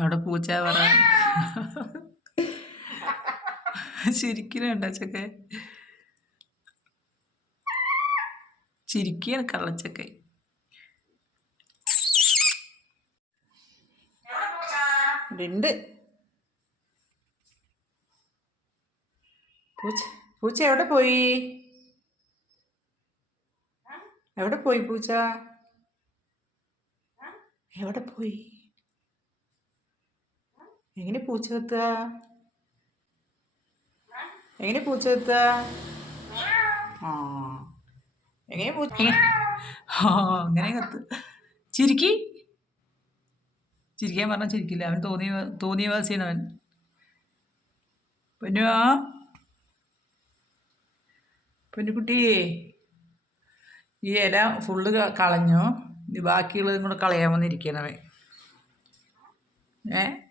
അവിടെ പൂച്ച പറ. ശരിക്കും ചക്ക ചിരിക്കുകയാണ് കള്ളച്ചൊക്കെ. ഉണ്ട്. പൂച്ച പൂച്ച എവിടെ പോയി? എവിടെ പോയി പൂച്ച? എവിടെ പോയി? എങ്ങനെ പൂച്ച കത്തുക എങ്ങനെ പൂച്ച കത്തുക ആ എങ്ങനെ പൂച്ച ആ അങ്ങനെ കത്ത്. ചിരിക്കി. ചിരിക്കാൻ പറഞ്ഞാൽ ചിരിക്കില്ല. അവൻ തോന്നിയ തോന്നിയ വാസിയാണ് അവൻ. പൊന്നുവാ പൊന്നുകുട്ടി. ഈ ഇല ഫുള്ള് കളഞ്ഞു. ബാക്കിയുള്ളതും കൂടെ കളയാമെന്നിരിക്കണവേ ഏ?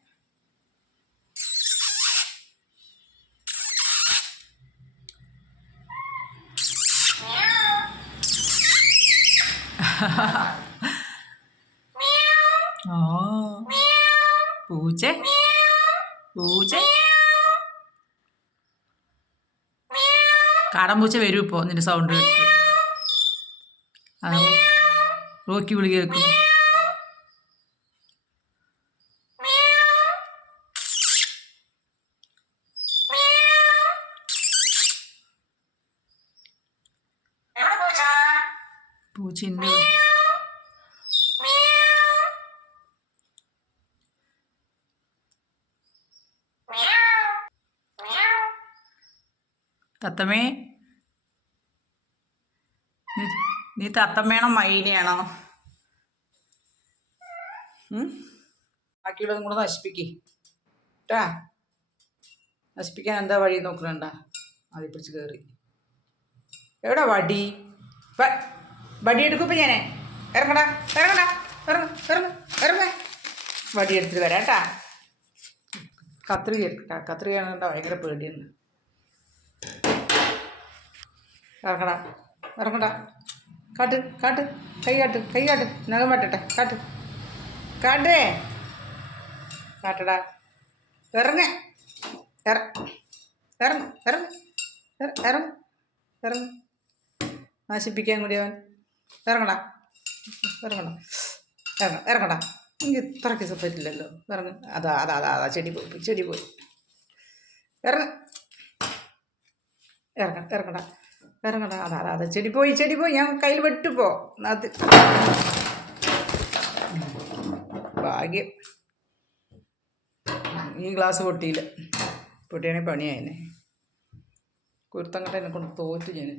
ഓ പൂച്ച പൂച്ച കാടൻ പൂച്ച വരും ഇപ്പോൾ നിന്റെ സൗണ്ട് കേട്ടിട്ട് ആ റോക്കി വിളി കേൾക്കുന്നു. പൂച്ചയുണ്ട് തത്തമ്മേ നീ തത്തമ്മയാണോ മൈനയാണോ? ബാക്കിയുള്ളതും കൂടെ നശിപ്പിക്കേ. കേട്ടാ നശിപ്പിക്കാൻ എന്താ വഴി നോക്കണണ്ട ആദ്യം പിടിച്ച് കയറി എവിടെ വടി? വ- വടി എടുക്കുമ്പോൾ ഞാനേ ഇറങ്ങടാ ഇറങ്ങടാ ഇറങ്ങ ഇറങ്ങ ഇറങ്ങ. വടി എടുത്തിട്ട് വരാം കേട്ടാ. കത്രിക എടുക്കട്ടാ കത്രിക കണ്ടാ ഭയങ്കര പേടിയാണ്. ഇറങ്ങടാ ഇറങ്ങടാ. കാട്ട് കാട്ട് കൈ കാട്ട് കൈ കാട്ട് നഖം വെട്ടട്ടെ കാട്ട്. കാട്ടേ. കാട്ടടാ. ഇറങ്ങ. ഇറ ഇറങ്ങ ഇറങ്ങ ഇറ- ഇറങ്ങ ഇറങ്ങ. നശിപ്പിക്കാൻ കൂടി അവൻ. ഇറങ്ങടാ. ഇറങ്ങടാ. ഇറങ്ങ ഇറങ്ങടാ. എനിക്ക് ഇത്രയ്ക്ക് പറ്റില്ലല്ലോ ഇറങ്ങ. അതാ അതാ അതാ അതാ. ചെടി പോയി ചെടി പോയി. ഇറങ്ങ. ഇറങ്ങ ഇറങ്ങടാ. ഇറങ്ങടാ. അതാ അതാ അതാ. ചെടി പോയി ചെടി പോയി. ഞാൻ കയ്യിൽ വെട്ടുപോ അത്. ഭാഗ്യം. ഈ ഗ്ലാസ് പൊട്ടിയില്ല. പൊട്ടിയാണെങ്കിൽ പണിയായനെ. കുരുത്തങ്ങട്ടെ എന്നെ കൊണ്ട് തോറ്റു ഞാൻ